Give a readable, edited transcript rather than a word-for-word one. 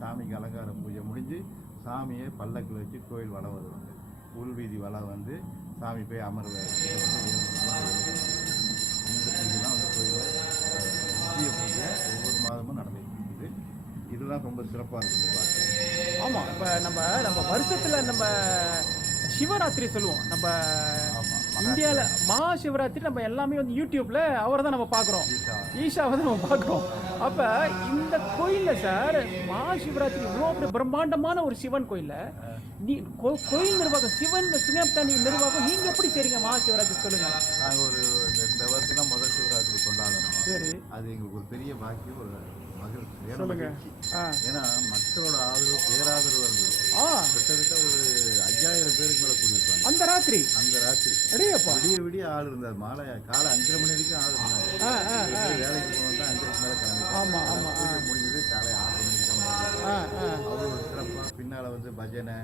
சாமிக்கு அலங்கார பூஜை முடிஞ்சு சாமியை பல்லக்கில் வச்சு கோயில் வளம் வருவாங்க. உள்வீதி வளம் வந்து சாமி போய் அமர்வார். இந்த பூஜைலாம் வந்து கோயிலில் முக்கிய பூஜை ஒவ்வொரு மாதமும் நடந்துட்டு இருக்குது. இதுதான் ரொம்ப சிறப்பாக இருக்குது பார்க்க. ஆமாம், இப்போ நம்ம வருஷத்தில் நம்ம சிவராத்திரி சொல்லுவோம். நம்ம இந்தியாவில் மகா சிவராத்திரி நம்ம எல்லாமே வந்து யூடியூப்ல அவரை தான் நம்ம பார்க்குறோம், ஈஷாவை தான் நம்ம பார்க்குறோம். அப்போ இந்த கோயிலில் சார் மகா சிவராத்திரி இவ்வளோ அப்படி பிரம்மாண்டமான ஒரு சிவன் கோயிலில் கோயில் நிர்வாகம் சிவன் சிங்கப்பணி நிர்வாகம் நீங்கள் எப்படி செய்றீங்க மகா சிவராத்திரி சொல்லுங்கள். நாங்கள் ஒரு இந்த வருஷம் தான் முதல் சிவராத்திரி கொண்டாடணும். சரி, அது எங்களுக்கு ஒரு பெரிய பாக்கியம், ஒரு மகிழ்ச்சி. சொல்லுங்க. ஏன்னா மக்களோட ஆதரவு பேராதரவு இருந்தது. கிட்டத்தட்ட ஒரு 5000 பேருக்கு மேலே கூடியிருப்பாங்க அந்த ராத்திரி. விடிய ஆள் இருந்தார். மாலை காலை 5:30 மணி வரைக்கும் ஆள் இருந்தாங்க. வேலைக்கு போனோம் 5:30 மேலே கிளம்பிட்டாங்க. பூஜை முடிஞ்சது காலை 6 மணிக்கு தான். அவ்வளோ சிறப்பாக பின்னால் வந்து பஜனை